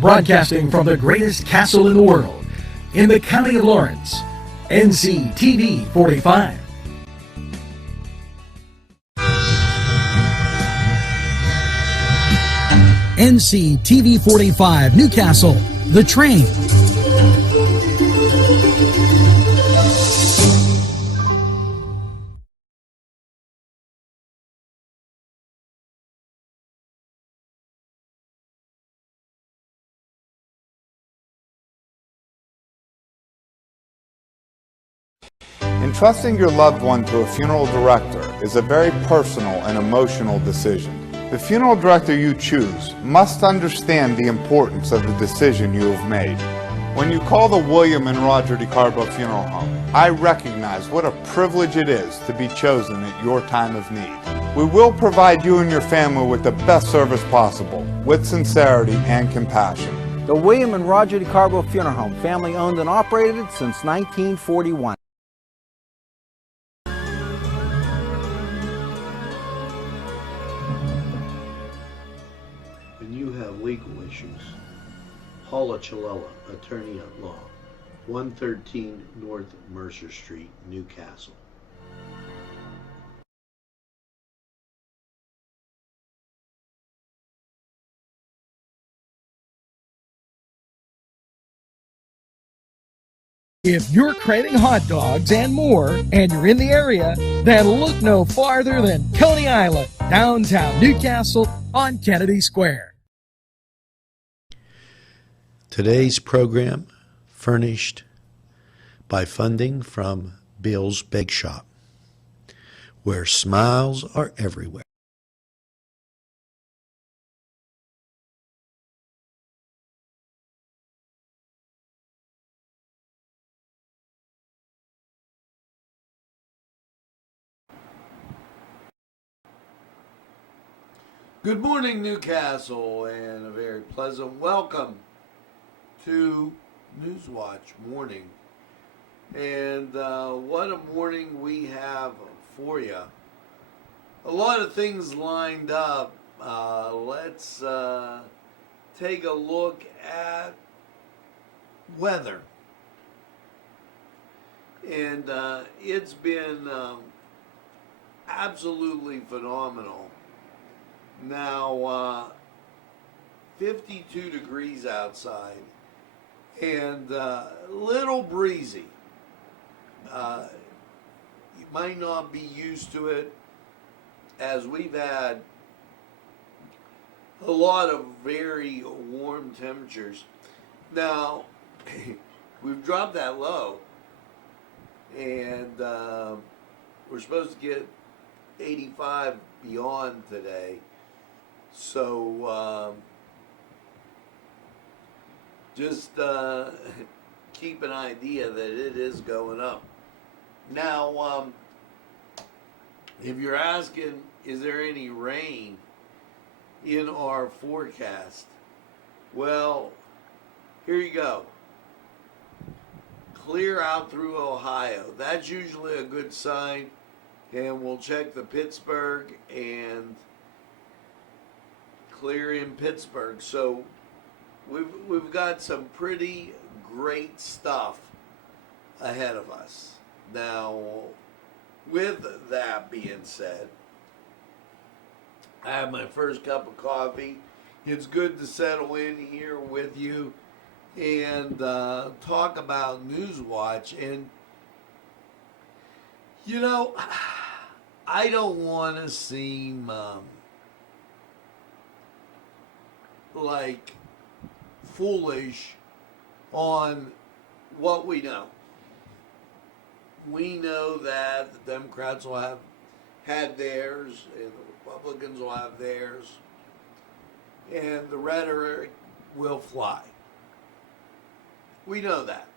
Broadcasting from the greatest castle in the world, in the county of Lawrence, Nctv45. Nctv45 Newcastle, The Train. Entrusting your loved one to a funeral director is a very personal and emotional decision. The funeral director you choose must understand the importance of the decision you have made. When you call the William and Roger DeCarbo Funeral Home, I recognize what a privilege it is to be chosen at your time of need. We will provide you and your family with the best service possible, with sincerity and compassion. The William and Roger DeCarbo Funeral Home, family owned and operated since 1941. Legal issues. Paula Chalella, Attorney at Law, 113 North Mercer Street, Newcastle. If you're craving hot dogs and more, and you're in the area, then look no farther than Coney Island, downtown Newcastle on Kennedy Square. Today's program furnished by funding from Bill's Bake Shop, where smiles are everywhere. Good morning, Newcastle, and a very pleasant welcome to Newswatch morning. And what a morning we have for you. A lot of things lined up. Let's take a look at weather. And it's been absolutely phenomenal. Now, 52 degrees outside. And a little breezy. You might not be used to it, as we've had a lot of very warm temperatures. Now, we've dropped that low, and we're supposed to get 85 beyond today. So, just keep an idea that it is going up. Now, if you're asking, is there any rain in our forecast? Well, here you go. Clear out through Ohio. That's usually a good sign. And we'll check the Pittsburgh and clear in Pittsburgh. So we've got some pretty great stuff ahead of us. Now, with that being said, I have my first cup of coffee. It's good to settle in here with you and talk about Newswatch. And, you know, I don't want to seem like foolish on what we know. We know that the Democrats will have had theirs, and the Republicans will have theirs, and the rhetoric will fly. We know that.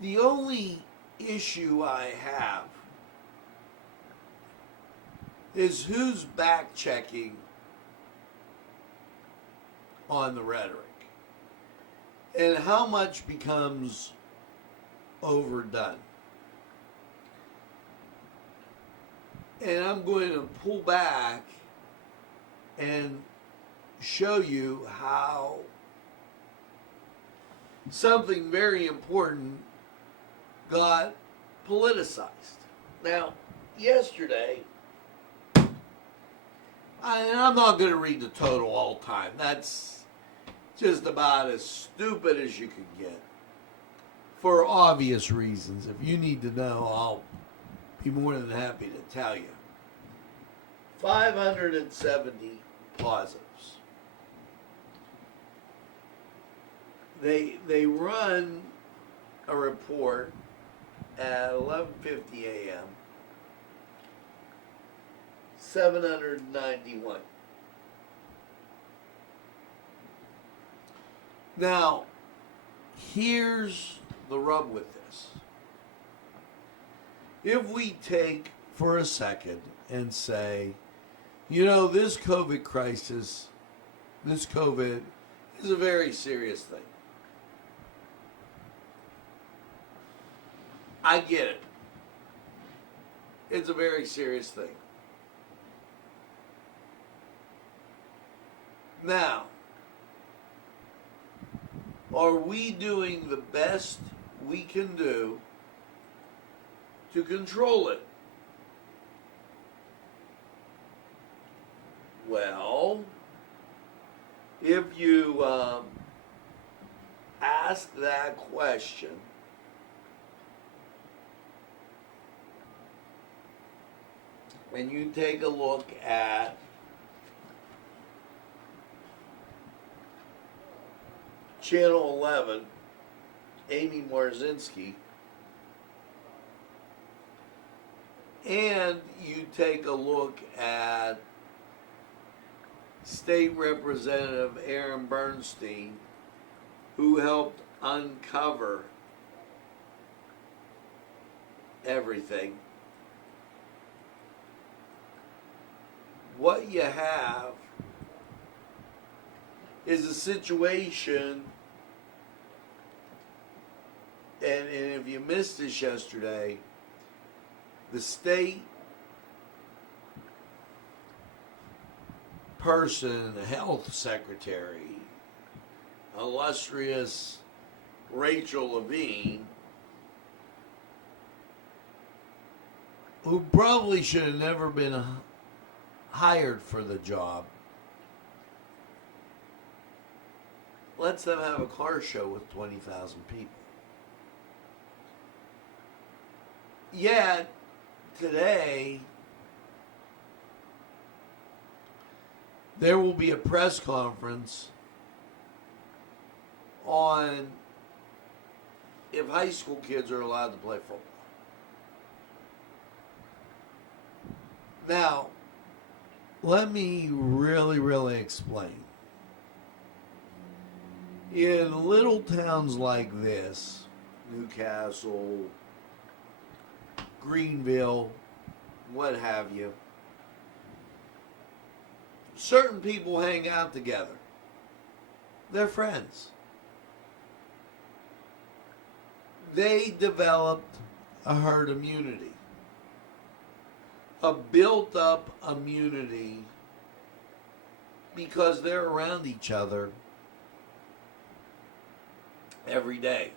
The only issue I have is who's back checking on the rhetoric and how much becomes overdone. And I'm going to pull back and show you how something very important got politicized. Now, yesterday, and I'm not going to read the total all time. That's just about as stupid as you can get, for obvious reasons. If you need to know, I'll be more than happy to tell you. 570 positives. They run a report at 11:50 a.m. 791. Now, here's the rub with this. If we take for a second and say, you know, this COVID crisis, this COVID is a very serious thing. I get it. It's a very serious thing. Now, are we doing the best we can do to control it? Well, if you ask that question, and you take a look at Channel 11, Amy Marzinski, and you take a look at State Representative Aaron Bernstein, who helped uncover everything, what you have is a situation, and if you missed this yesterday, the state person, the health secretary, illustrious Rachel Levine, who probably should have never been hired for the job, lets them have a car show with 20,000 people. Yet, today, there will be a press conference on if high school kids are allowed to play football. Now, let me really explain. In little towns like this, Newcastle, Greenville, what have you, certain people hang out together. They're friends. They developed a herd immunity, a built-up immunity, because they're around each other every day.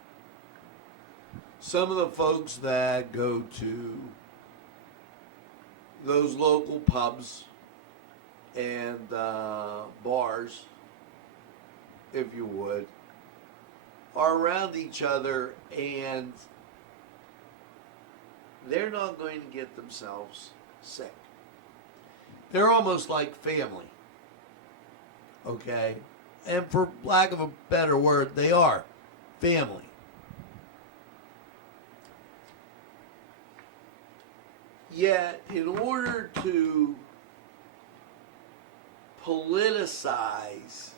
Some of the folks that go to those local pubs and bars, if you would, are around each other, and they're not going to get themselves sick. They're almost like family, okay? And for lack of a better word, they are family. Yet, in order to politicize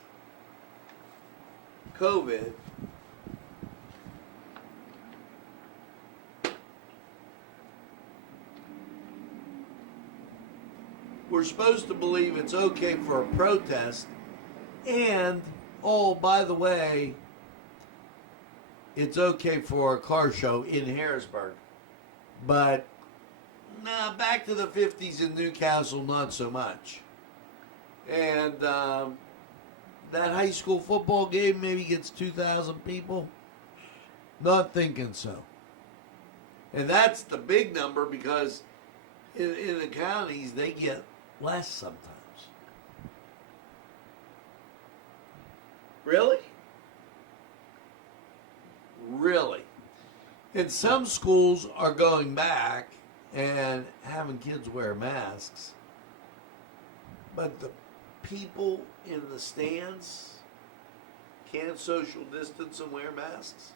COVID, we're supposed to believe it's okay for a protest, and, oh, by the way, it's okay for a car show in Harrisburg. But, nah, back to the 50s in Newcastle, not so much. And that high school football game maybe gets 2,000 people? Not thinking so. And that's the big number because in the counties they get less sometimes. Really? Really? And some schools are going back and having kids wear masks. But the people in the stands can't social distance and wear masks?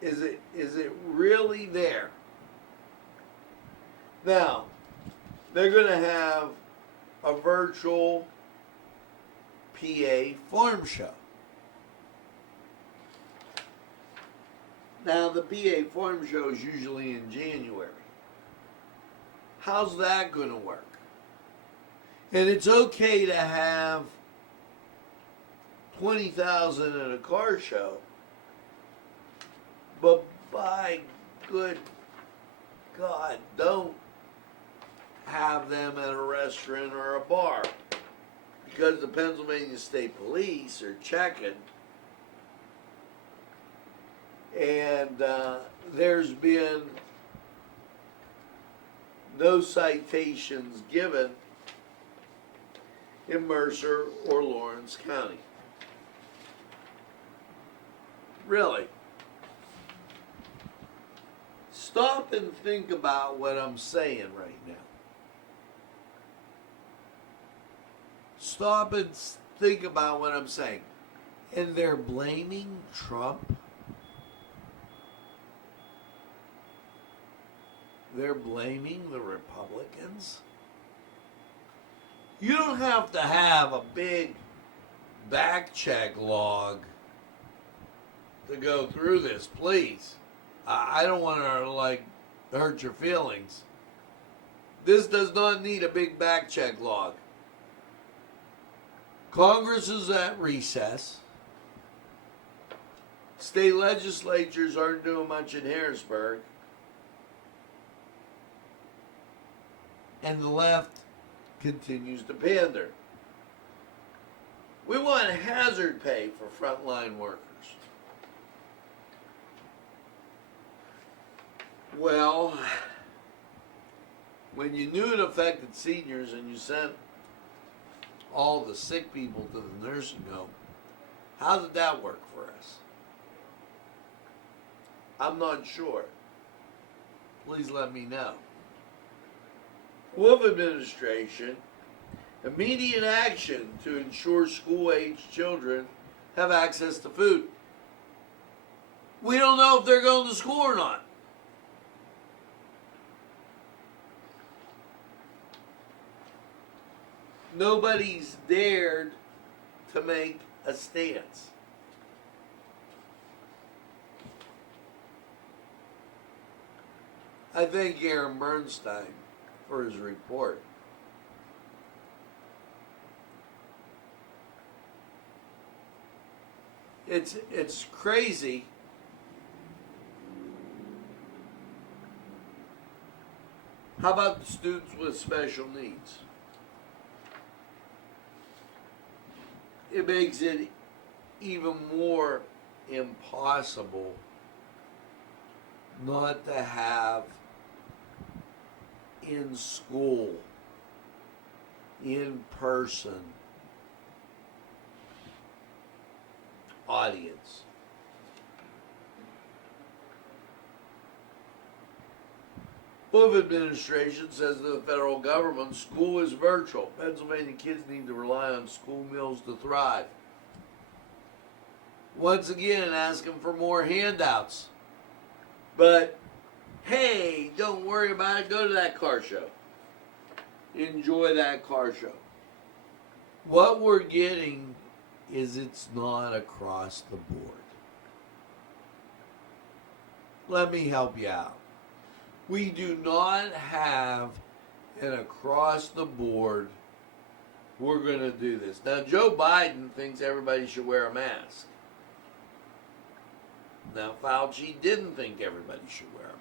Is it really there? Now, they're going to have a virtual PA farm show. Now, the PA farm show is usually in January. How's that going to work? And it's okay to have 20,000 at a car show, but by good God, don't have them at a restaurant or a bar, because the Pennsylvania State Police are checking, and there's been no citations given in Mercer or Lawrence County. Really? Stop and think about what I'm saying right now. Stop and think about what I'm saying. And they're blaming Trump. They're blaming the Republicans. You don't have to have a big back check log to go through this, please. I don't want to hurt your feelings. This does not need a big back check log. Congress is at recess. State legislatures aren't doing much in Harrisburg. And the left continues to pander. We want hazard pay for frontline workers. Well, when you knew it affected seniors and you sent all the sick people to the nursing home, how did that work for us? I'm not sure. Please let me know. Wolf administration, immediate action to ensure school-age children have access to food. We don't know if they're going to school or not. Nobody's dared to make a stance. I thank Aaron Bernstein for his report. It's crazy. How about the students with special needs? It makes it even more impossible not to have in school, in person audience. Wolf administration says to the federal government, school is virtual. Pennsylvania kids need to rely on school meals to thrive. Once again, asking for more handouts. But, hey, don't worry about it. Go to that car show. Enjoy that car show. What we're getting is it's not across the board. Let me help you out. We do not have an across the board, we're going to do this. Now, Joe Biden thinks everybody should wear a mask. Now, Fauci didn't think everybody should wear a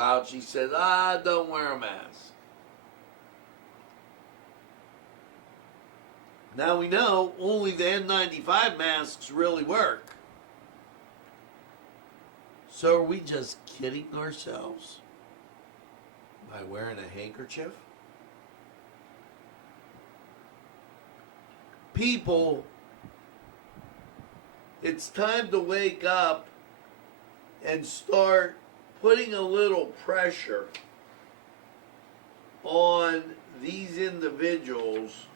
mask. Fauci said, don't wear a mask. Now we know only the N95 masks really work. So are we just kidding ourselves by wearing a handkerchief? People, it's time to wake up and start putting a little pressure on these individuals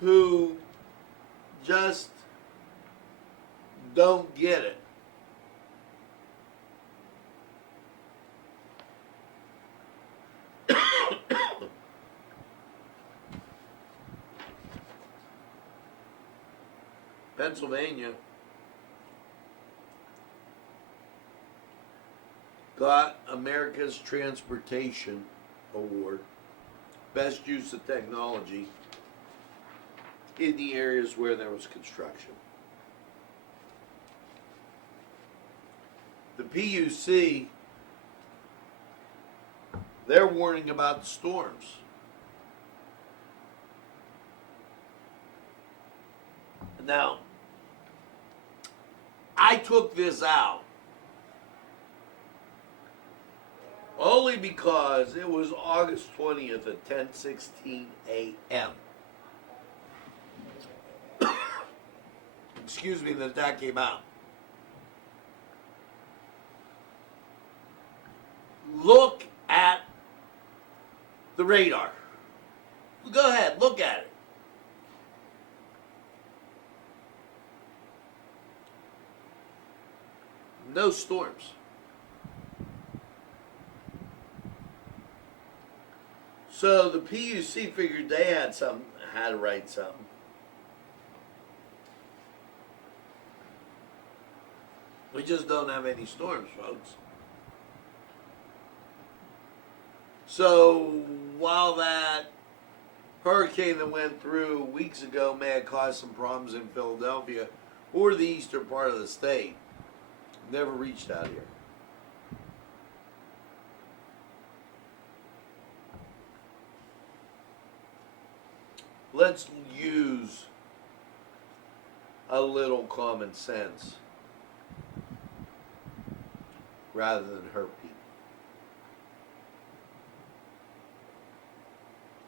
who just don't get it. Pennsylvania got America's Transportation Award, Best Use of Technology in the areas where there was construction. The PUC, they're warning about the storms. Now, I took this out only because it was August 20th at 10:16 a.m. Excuse me, that came out. Look at the radar. Go ahead, look at it. No storms. So the PUC figured they had to write something. We just don't have any storms, folks. So while that hurricane that went through weeks ago may have caused some problems in Philadelphia or the eastern part of the state, never reached out here. Let's use a little common sense rather than hurt people.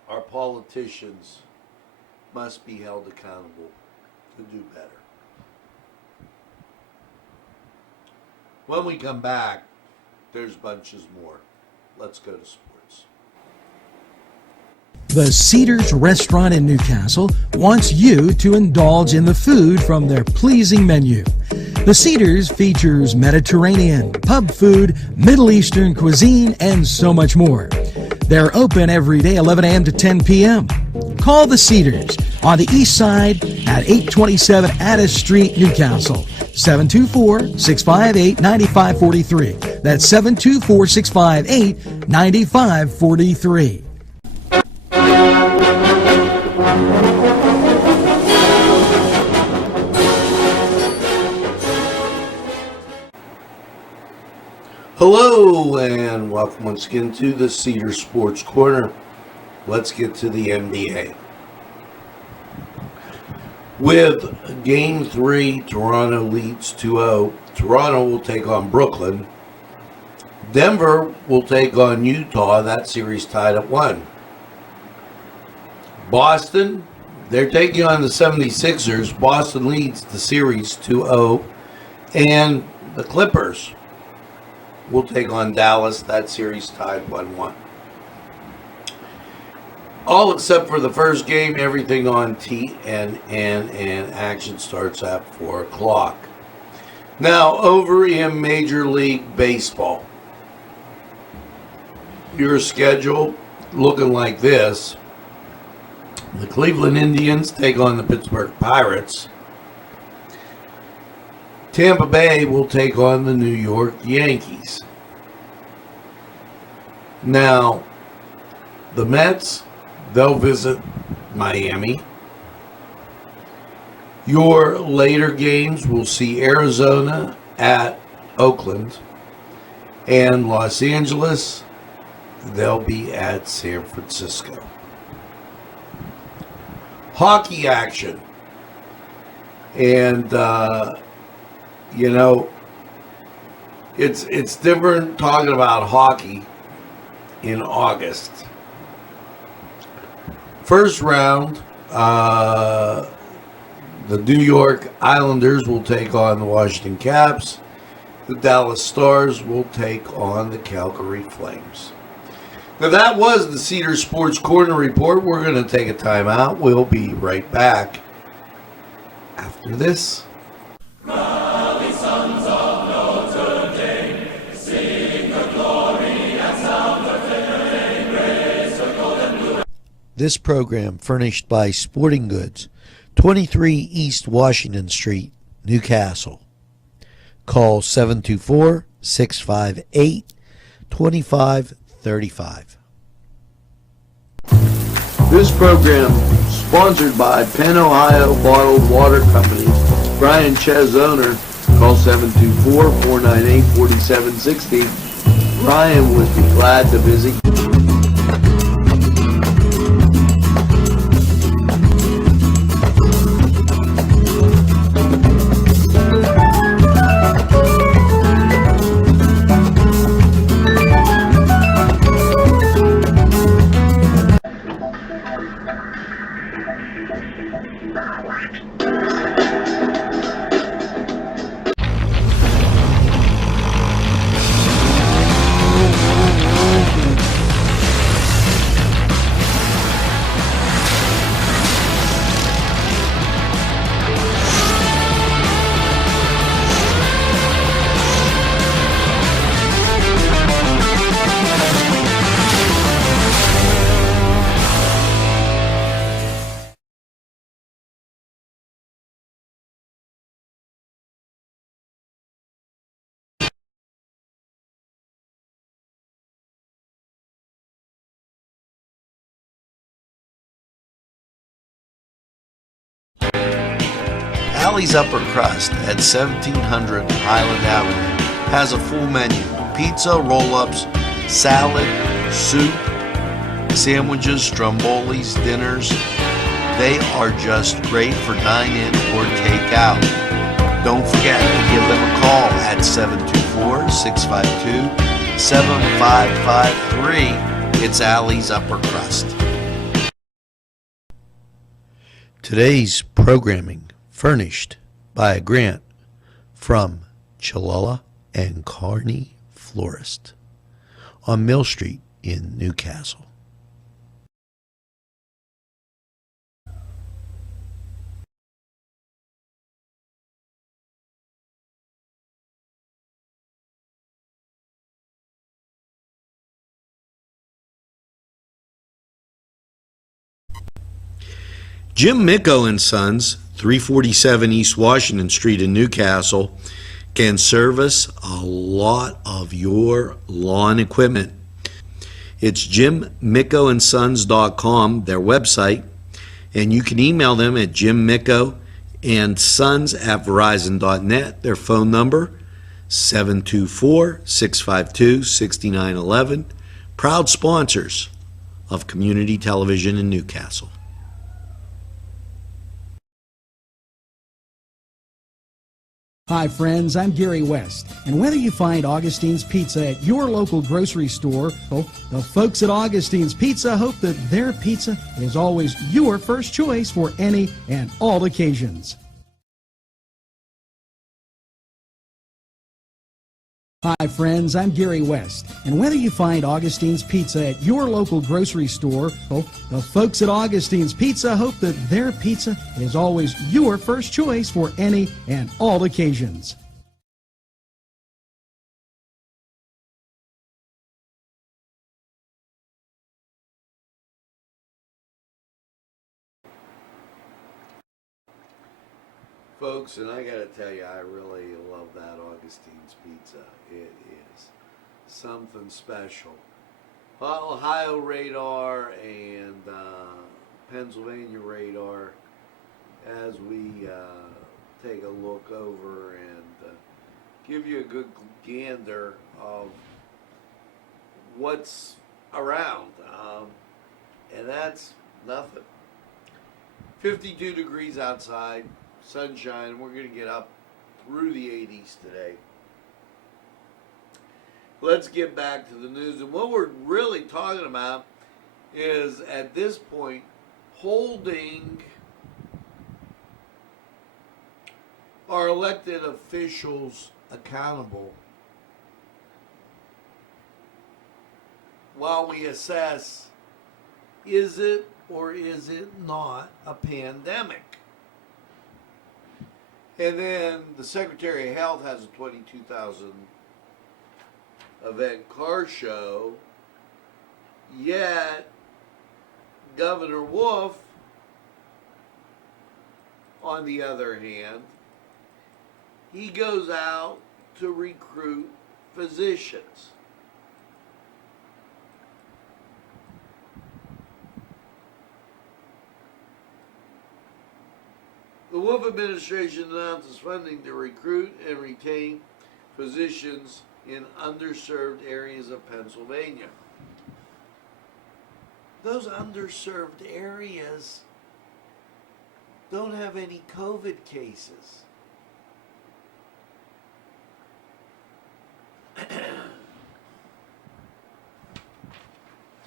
Our politicians must be held accountable to do better. When we come back, there's bunches more. Let's go to sports. The Cedars Restaurant in Newcastle wants you to indulge in the food from their pleasing menu. The Cedars features Mediterranean, pub food, Middle Eastern cuisine, and so much more. They're open every day, 11 a.m. to 10 p.m. Call the Cedars on the east side at 827 Addis Street, Newcastle. 724-658-9543. That's 724-658-9543. Hello and welcome once again to the Cedar Sports Corner. Let's get to the NBA. With Game 3, Toronto leads 2-0. Toronto will take on Brooklyn. Denver will take on Utah. That series tied at 1. Boston, they're taking on the 76ers. Boston leads the series 2-0. And the Clippers will take on Dallas. That series tied 1-1. All except for the first game, everything on TNN, and action starts at 4 o'clock. Now, over in Major League Baseball, your schedule looking like this. The Cleveland Indians take on the Pittsburgh Pirates. Tampa Bay will take on the New York Yankees. Now, the Mets, they'll visit Miami. Your later games will see Arizona at Oakland, and Los Angeles, they'll be at San Francisco. hockey action. And, you know, it's different talking about hockey in August. First round, the New York Islanders will take on the Washington Caps. The Dallas Stars will take on the Calgary Flames. Now that was the Cedar Sports Corner Report. We're going to take a time out. We'll be right back after this. This program furnished by Sporting Goods, 23 East Washington Street, Newcastle. Call 724-658-2535. This program sponsored by Penn Ohio Bottled Water Company. Brian Ches, owner. Call 724-498-4760. Brian would be glad to visit. Allie's Upper Crust at 1700 Highland Avenue has a full menu: pizza, roll-ups, salad, soup, sandwiches, strombolis, dinners. They are just great for dine-in or take-out. Don't forget to give them a call at 724-652-7553. It's Allie's Upper Crust. Today's programming furnished by a grant from Chalala and Carney Florist on Mill Street in Newcastle. Jim Micco and Sons, 347 East Washington Street in Newcastle, can service a lot of your lawn equipment. It's jimmiccoandsons.com, their website, and you can email them at jimmiccoandsons@verizon.net. Their phone number, 724-652-6911. Proud sponsors of community television in Newcastle. Hi friends, I'm Gary West, and whether you find Augustine's Pizza at your local grocery store, well, the folks at Augustine's Pizza hope that their pizza is always your first choice for any and all occasions. Hi friends, I'm Gary West, and whether you find Augustine's Pizza at your local grocery store, well, the folks at Augustine's Pizza hope that their pizza is always your first choice for any and all occasions. Folks, and I gotta tell you, I really love that Augustine's Pizza. It is something special. Ohio radar and Pennsylvania radar, as we take a look over and give you a good gander of what's around, and that's nothing. 52 degrees outside, sunshine. We're going to get up through the 80s today. Let's get back to the news. And what we're really talking about is, at this point, holding our elected officials accountable while we assess, is it or is it not a pandemic? And then the Secretary of Health has a 22,000 event car show, yet Governor Wolf, on the other hand, he goes out to recruit physicians. The Wolf administration announces funding to recruit and retain physicians in underserved areas of Pennsylvania. Those underserved areas don't have any COVID cases.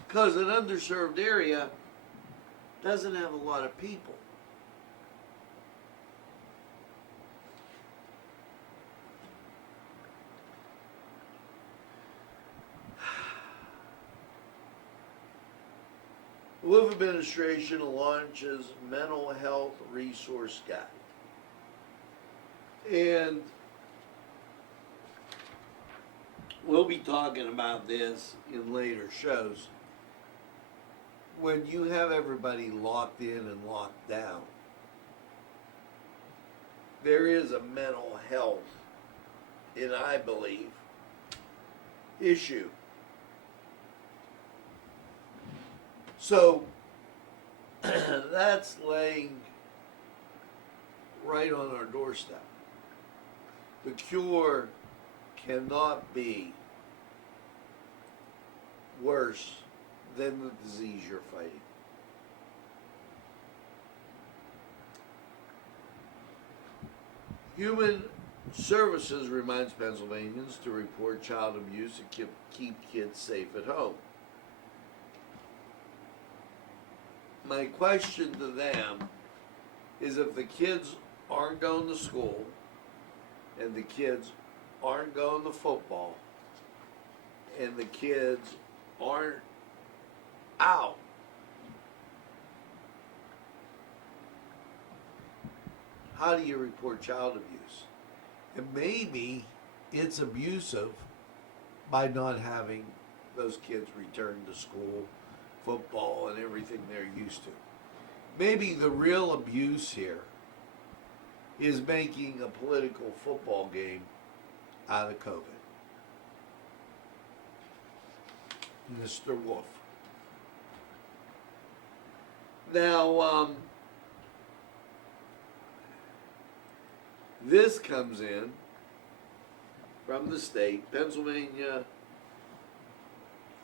Because an underserved area doesn't have a lot of people. The Wolf administration launches mental health resource guide. And we'll be talking about this in later shows. When you have everybody locked in and locked down, there is a mental health, and I believe, issue. So that's laying right on our doorstep. The cure cannot be worse than the disease you're fighting. Human Services reminds Pennsylvanians to report child abuse and keep kids safe at home. My question to them is, if the kids aren't going to school and the kids aren't going to football and the kids aren't out, how do you report child abuse? And maybe it's abusive by not having those kids return to school, football, and everything they're used to. Maybe the real abuse here is making a political football game out of COVID. Mr. Wolf. Now, this comes in from the state, Pennsylvania.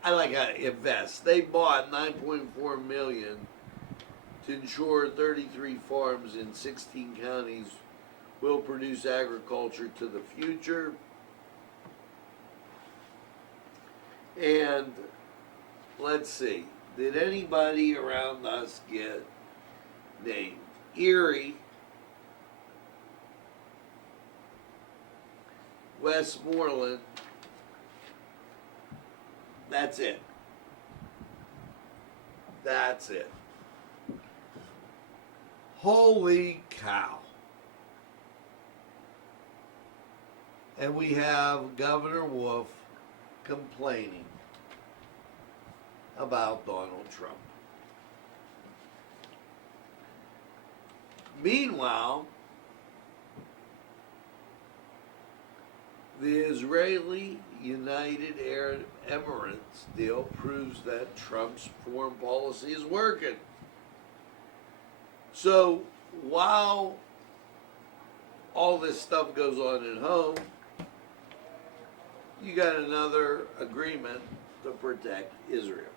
I like how invest. They bought $9.4 million to ensure 33 farms in 16 counties will produce agriculture to the future. And let's see, did anybody around us get named? Erie, Westmoreland, that's it. That's it. Holy cow. And we have Governor Wolf complaining about Donald Trump. Meanwhile, the Israeli United Arab Emirates deal proves that Trump's foreign policy is working. So while all this stuff goes on at home, you got another agreement to protect Israel.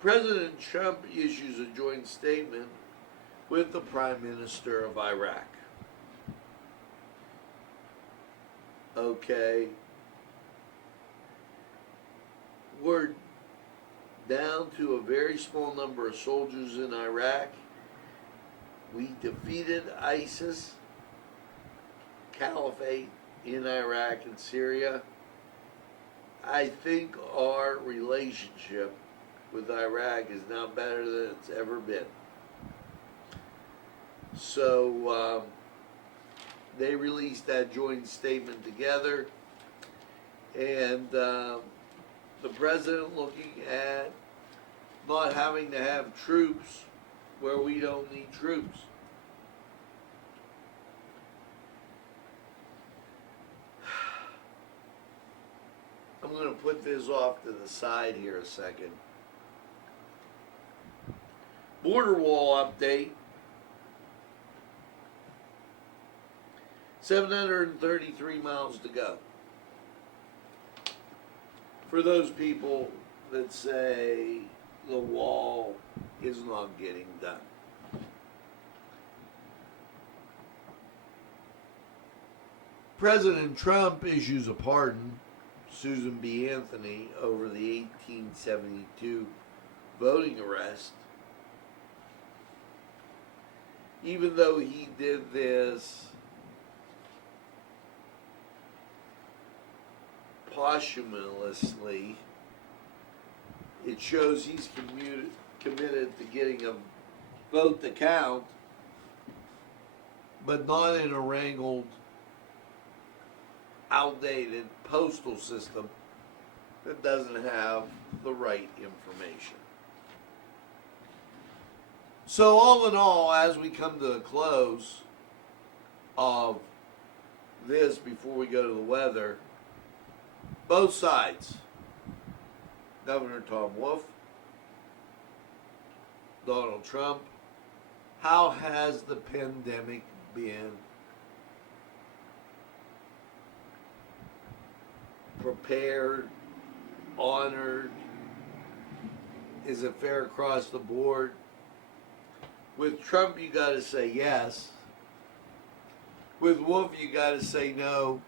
President Trump issues a joint statement with the Prime Minister of Iraq. Okay. We're down to a very small number of soldiers in Iraq. We defeated ISIS, Caliphate in Iraq and Syria. I think our relationship with Iraq is now better than it's ever been. So they released that joint statement together, and the president looking at not having to have troops where we don't need troops. I'm going to put this off to the side here a second. Border wall update. 733 miles to go. For those people that say the wall is not getting done. President Trump issues a pardon, Susan B. Anthony, over the 1872 voting arrest. Even though he did this posthumously, it shows he's committed to getting a vote to count, but not in a wrangled, outdated postal system that doesn't have the right information. So all in all, as we come to the close of this before we go to the weather, both sides, Governor Tom Wolf, Donald Trump, how has the pandemic been prepared, honored? Is it fair across the board? With Trump, you got to say yes. With Wolf, you got to say no.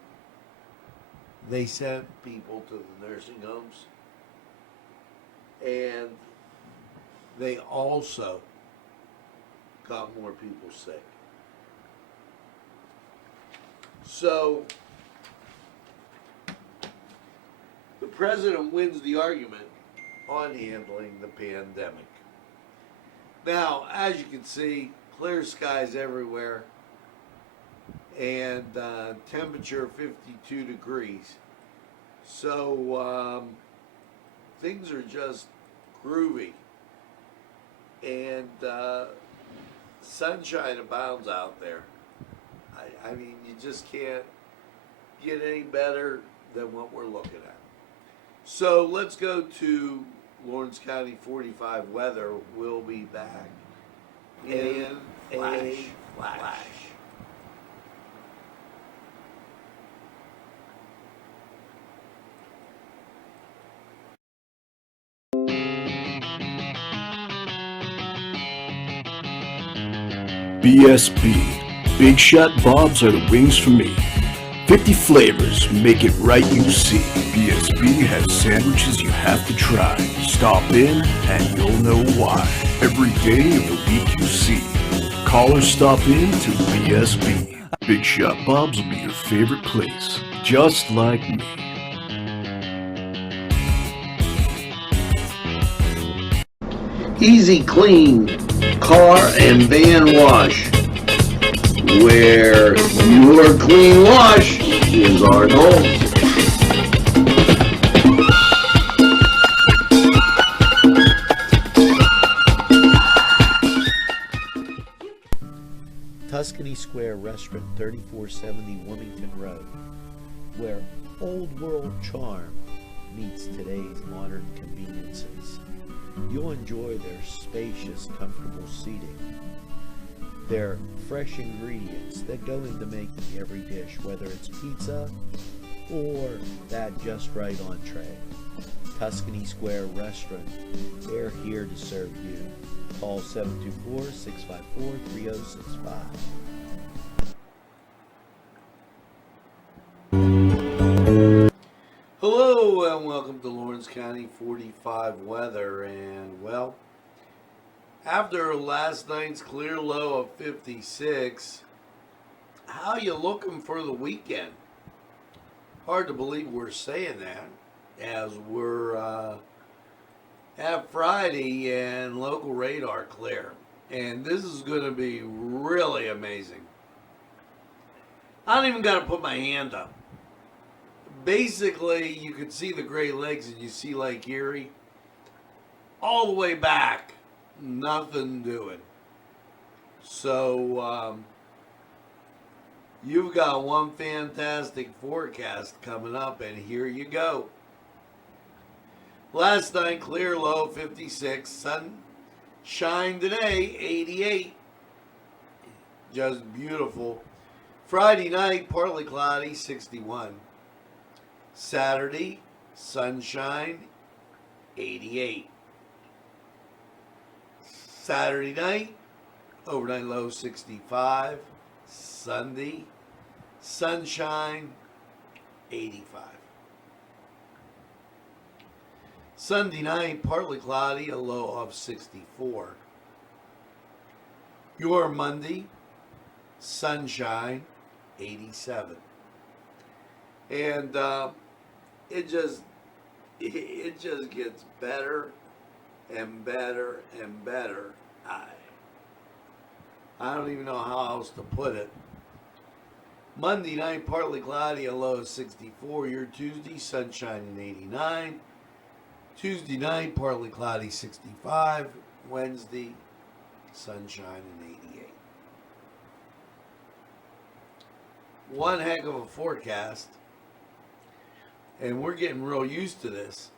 They sent people to the nursing homes. And they also got more people sick. So, the president wins the argument on handling the pandemic. Now, as you can see, clear skies everywhere, and temperature 52 degrees. So things are just groovy, and sunshine abounds out there. I mean, you just can't get any better than what we're looking at. So let's go to Lawrence County 45 weather. We'll be back in a flash. BSB. Big Shot Bobs are the wings for me. 50 flavors, make it right, you see. BSB has sandwiches you have to try. Stop in and you'll know why. Every day of the week you see. Call or stop in to BSB. Big Shot Bobs will be your favorite place, just like me. Easy Clean Car and Van Wash, where your clean wash is our goal. Tuscany Square Restaurant, 3470 Wilmington Road, where old world charm meets today's modern conveniences. You'll enjoy their spacious, comfortable seating, their fresh ingredients that go into making every dish, whether it's pizza or that just right entree. Tuscany Square Restaurant. They're here to serve you. Call 724-654-3065. Hello and welcome to Lawrence County 45 weather. And well, after last night's clear low of 56, how you looking for the weekend? Hard to believe we're saying that as we're at Friday and local radar clear. And this is going to be really amazing. I don't even got to put my hand up. Basically, you can see the Great Lakes and you see Lake Erie. All the way back, nothing doing. So, you've got one fantastic forecast coming up, and here you go. Last night, clear low, 56. Sunshine today, 88. Just beautiful. Friday night, partly cloudy, 61. Saturday, sunshine, 88. Saturday night, overnight low, 65. Sunday, sunshine, 85. Sunday night, partly cloudy, a low of 64. Your Monday, sunshine, 87. And it just gets better and better and better. I don't even know how else to put it. Monday night, partly cloudy, a low of 64. Your Tuesday, sunshine and 89. Tuesday night, partly cloudy, 65. Wednesday, sunshine and 88. One heck of a forecast. And we're getting real used to this.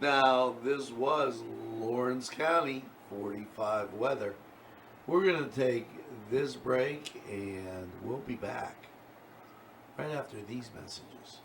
Now, this was Lawrence County 45 weather. We're going to take this break and we'll be back right after these messages.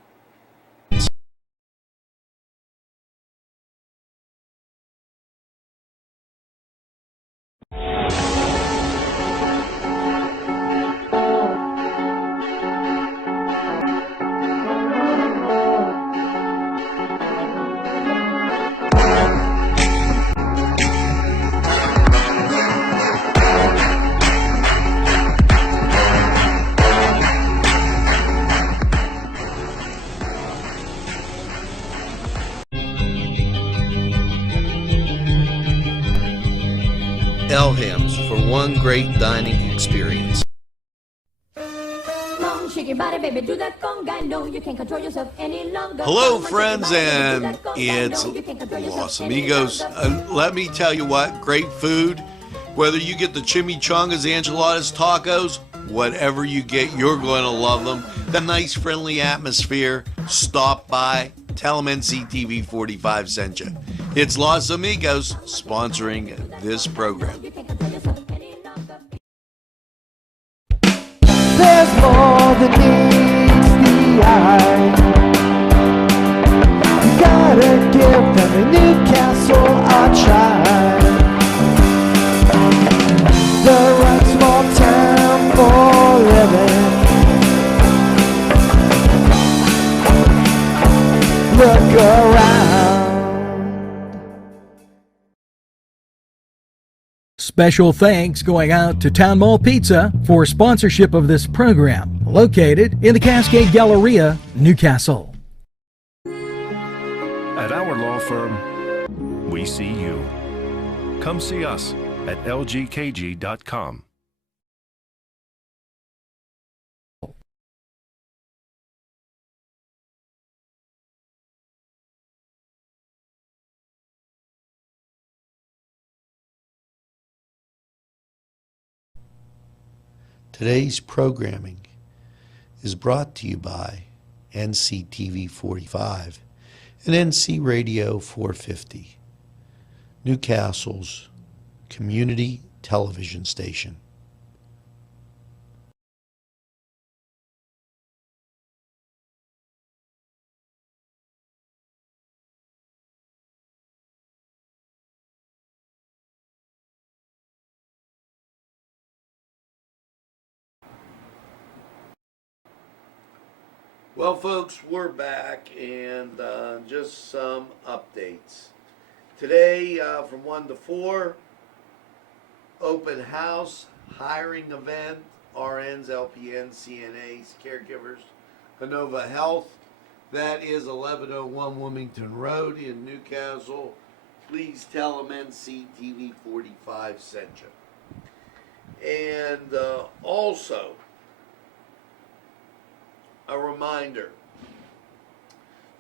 Elham's for one great dining experience. Shake your body, baby, do that conga. No, you can't control yourself any longer. Hello, friends, and it's Los Amigos. Let me tell you what, great food. Whether you get the chimichangas, enchiladas, tacos, whatever you get, you're going to love them. The nice, friendly atmosphere. Stop by. Tell them Nctv45 sent you. It's Los Amigos sponsoring this program. There's more than meets the eye. You gotta give them a Newcastle a try. The right small town for living. Look around. Special thanks going out to Town Mall Pizza for sponsorship of this program, located in the Cascade Galleria, Newcastle. At our law firm, we see you. Come see us at lgkg.com. Today's programming is brought to you by Nctv45 and NC Radio 450, Newcastle's community television station. Well, folks, we're back, and just some updates. Today, from 1 to 4, open house, hiring event, RNs, LPNs, CNAs, caregivers, Inova Health. That is 1101 Wilmington Road in Newcastle. Please tell them Nctv45 sent you. And also, a reminder,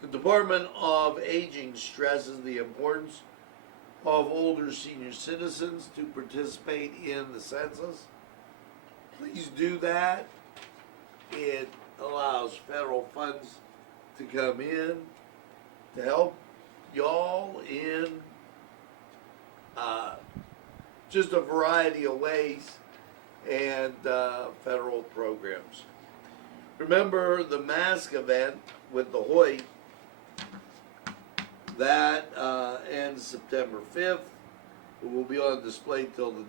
the Department of Aging stresses the importance of older senior citizens to participate in the census. Please do that. It allows federal funds to come in to help y'all in just a variety of ways and federal programs. Remember the mask event with the Hoyt, that ends September 5th. It will be on display till the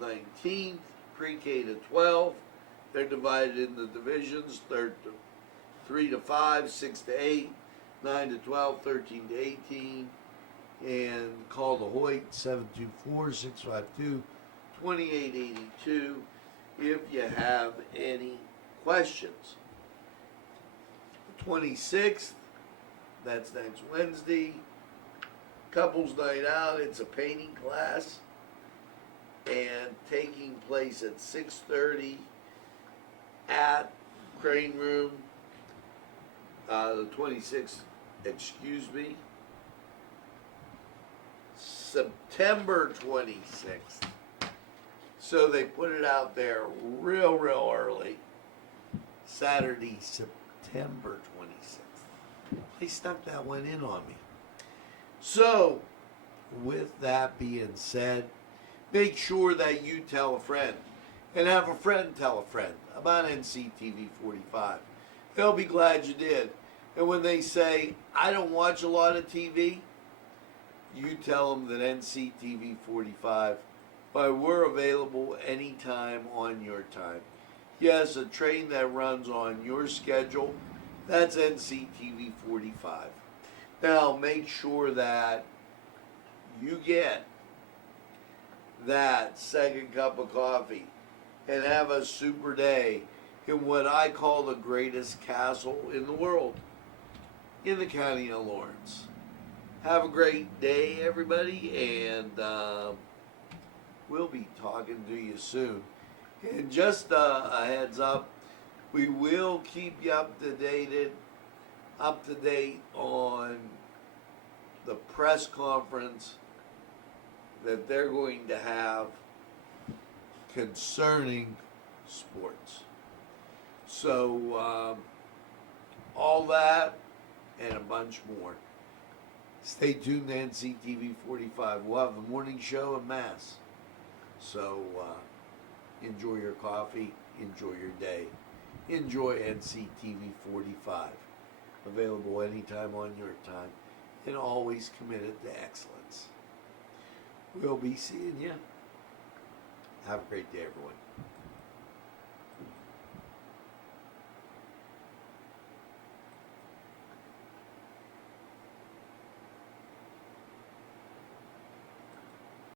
19th, pre-K to 12. They're divided into divisions, 3 to 5, 6 to 8, 9 to 12, 13 to 18. And call the Hoyt, 724-652-2882 if you have any questions. 26th, that's next Wednesday, couples night out. It's a painting class and taking place at 6:30 at Crane Room. The 26th, September 26th. So they put it out there real early. Saturday, September 26th. They stuck that one in on me. So, with that being said, make sure that you tell a friend and have a friend tell a friend about Nctv45. They'll be glad you did. And when they say, I don't watch a lot of TV, you tell them that Nctv45, we're available anytime on your time. Yes, a train that runs on your schedule, that's Nctv45. Now, make sure that you get that second cup of coffee and have a super day in what I call the greatest castle in the world, in the county of Lawrence. Have a great day, everybody, and we'll be talking to you soon. And just a heads up, we will keep you up to date on the press conference that they're going to have concerning sports. So all that and a bunch more. Stay tuned to Nctv45. We'll have the morning show and mass. So enjoy your coffee, enjoy your day, enjoy Nctv45. Available anytime on your time, and always committed to excellence. We'll be seeing you. Have a great day, everyone.